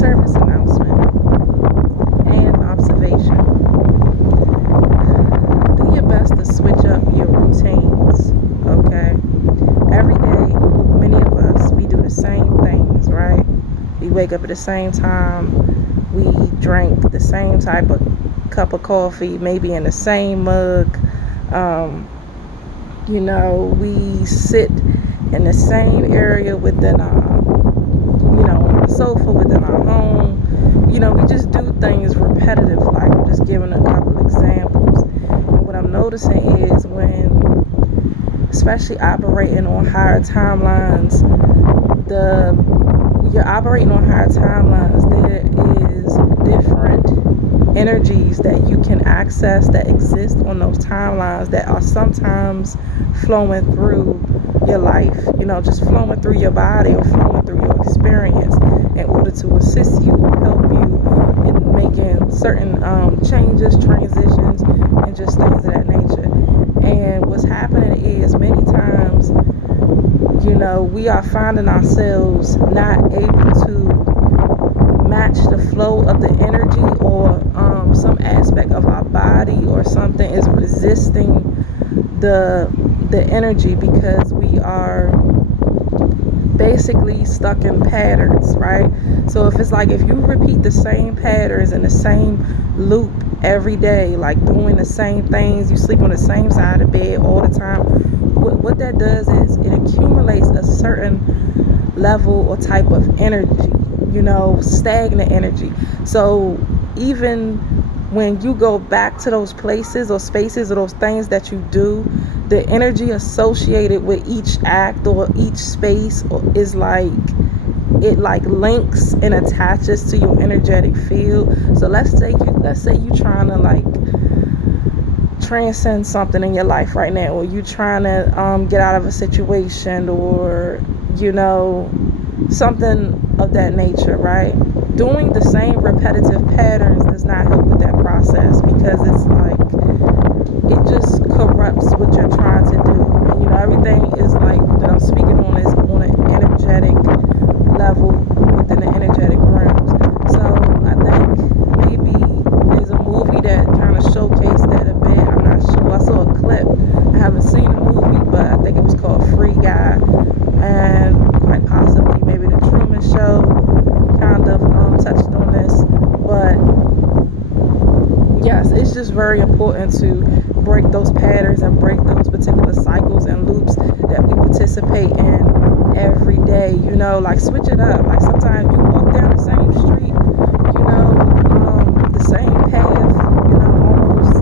service announcement and observation. Do your best to switch up your routines, okay? Every day, many of us, we do the same things, right? We wake up at the same time, we drink the same type of cup of coffee, maybe in the same mug. Um, we sit in the same area within our, on the sofa within our home. We just do things repetitive. Like, I'm just giving a couple examples. And what I'm noticing is when, especially operating on higher timelines, you're operating on higher timelines, there is different energies that you can access that exist on those timelines that are sometimes flowing through your life, just flowing through your body or flowing through your experience in order to assist you or help you in making certain changes, transitions, and just things of that nature. And what's happening is many times, we are finding ourselves not able to match the flow of the energy, or some aspect of our body or something is resisting the energy, because we are basically stuck in patterns, right? So if you repeat the same patterns and the same loop every day, like doing the same things, you sleep on the same side of the bed all the time, what that does is it accumulates a certain level or type of energy, stagnant energy. So even when you go back to those places or spaces or those things that you do, the energy associated with each act or each space is like, it like links and attaches to your energetic field. So let's say you trying to like transcend something in your life right now, or you trying to get out of a situation, or something of that nature, right? Doing the same repetitive patterns does not help with that process, because it's like it just corrupts what you're trying to do. And everything is like that I'm speaking on is on an energetic level within the energetic realms. So I think maybe there's a movie that kind of showcased that a bit. I'm not sure. I saw a clip. I haven't seen the movie, but I think it was called Free Guy, and quite possibly maybe the Truman Show kind of touched on this. But yes, it's just very important to break those patterns and break those particular cycles and loops that we participate in every day. Like switch it up. Like sometimes you walk down the same street, the same path, almost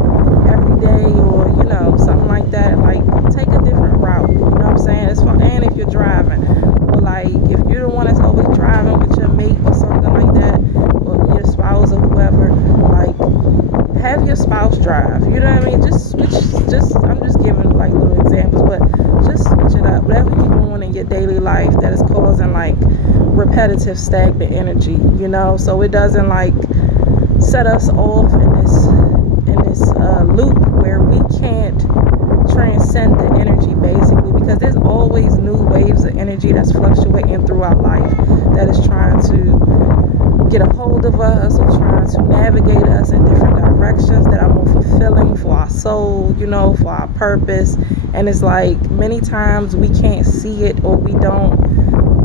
every day, or something like that. Like take a different route. You know what I'm saying? It's fun. And if you're driving, or like if you're the one that's always driving with your mate or something like that, or your spouse or whoever, like have your spouse drive. You know what I mean? Just switch. I'm just giving like little examples, but just switch it up. Whatever you're doing in your daily life that is causing like repetitive stagnant energy, so it doesn't like set us off in this loop where we can't transcend the energy, basically, because there's always new waves of energy that's fluctuating throughout life that is trying to get a hold of us, or trying to navigate us in different directions that are more fulfilling for our soul, for our purpose. And it's like many times we can't see it, or we don't,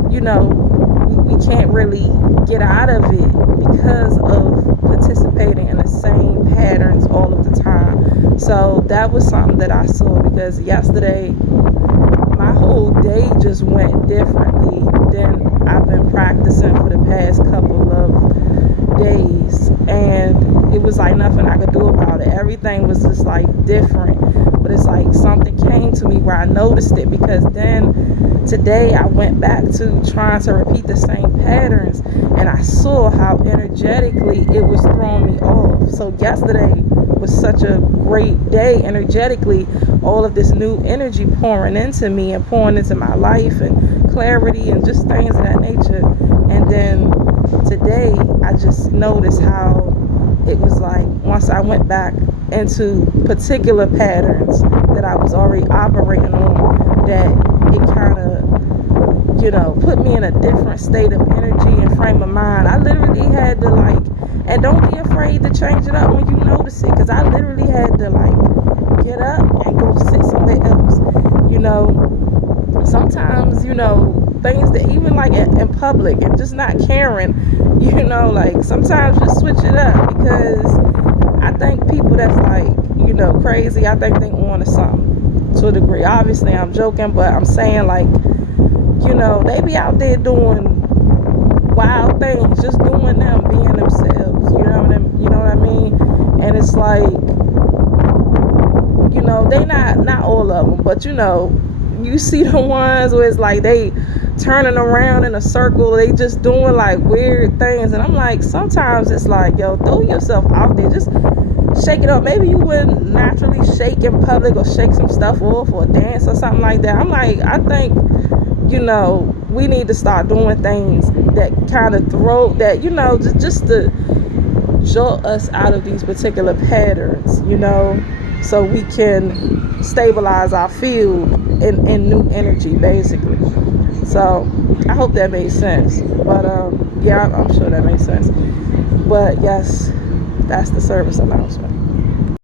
we can't really get out of it because of participating in the same patterns all of the time. So that was something that I saw, because yesterday my whole day just went differently than I've been practicing for the past couple of days, and it was like nothing I could do about it. Everything was just like different, but it's like something came to me where I noticed it, because then today I went back to trying to repeat the same patterns, and I saw how energetically it was throwing me off. So yesterday was such a great day energetically, all of this new energy pouring into me and pouring into my life, and clarity and just things of that nature. And then today I just noticed how it was like once I went back into particular patterns that I was already operating on, that it kind of put me in a different state of energy energy and frame of mind. I literally had to like, and don't be afraid to change it up when you notice it, because I literally had to like get up and go sit somewhere else. You know, sometimes, you know, things that even like in public and just not caring, you know, like sometimes just switch it up, because I think people that's like, you know, crazy, I think they on to something to a degree. Obviously I'm joking, but I'm saying like, you know, they be out there doing wild things, just doing them, being themselves. You know what I mean? And it's like, you know, they not all of them, but you know, you see the ones where it's like they turning around in a circle, they just doing like weird things, and I'm like, sometimes it's like, yo, throw yourself out there, just shake it up. Maybe you wouldn't naturally shake in public or shake some stuff off or dance or something like that. I'm like, I think, you know, we need to start doing things that kind of throw that, you know, just to jolt us out of these particular patterns, you know, so we can stabilize our field in new energy, basically. So I hope that made sense. But yeah, I'm sure that made sense. But yes, that's the service announcement.